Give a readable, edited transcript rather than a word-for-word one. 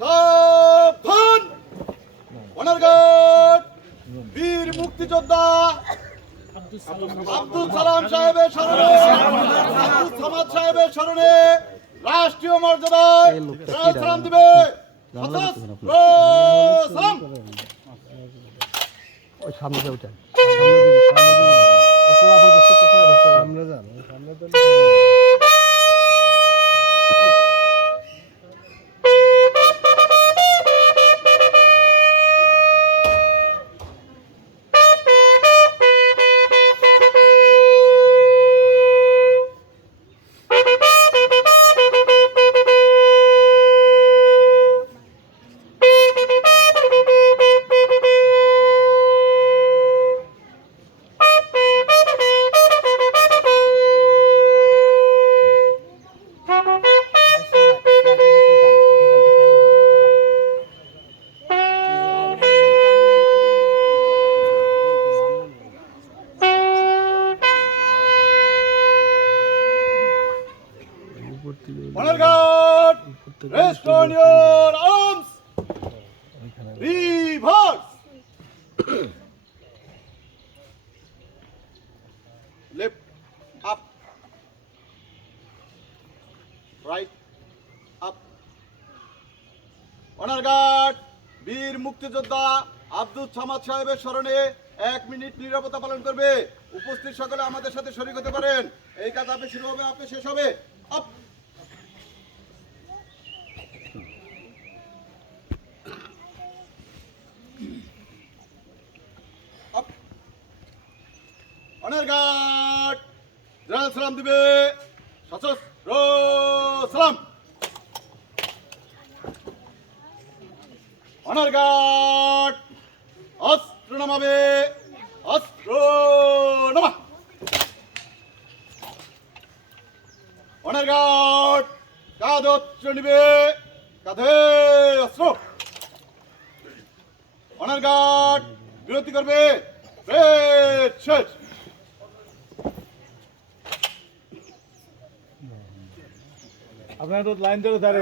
সাবধান। Honour guard বীর মুক্তিযোদ্ধা আব্দুল সালাম সাহেবের স্মরণে, আব্দুল সামাদ সাহেবের স্মরণে রাষ্ট্রীয় মর্যাদায় সালাম দিবে। সালাম। সামনে যাও চাই সামনে যান সামনে Honor guard, rest on your arms. Reverse. Left, up, right, up. Honor guard, বীর মুক্তিযোদ্ধা আব্দুল সামাদ সাহেবের স্মরণে 1 মিনিট নীরবতা পালন করবে। উপস্থিত সকলে আমাদের সাথে শরীক হতে পারেন। এই কাজ আপনি শুরু হবে, আপনি শেষ হবে। আপ। অনার গার্ড জেনারেল সালাম দিবে। সশস্ত্র সালাম। অনার গার্ড অস্ত্র নামাবে। অস্ত্র নামা। অনার গার্ড কাঁধে অস্ত্র নিবে। কাঁধে অস্ত্র। অনার গার্ড বিরতি করবে। শেষ। আপনারা তো লাইন ধরে দাঁড়িয়ে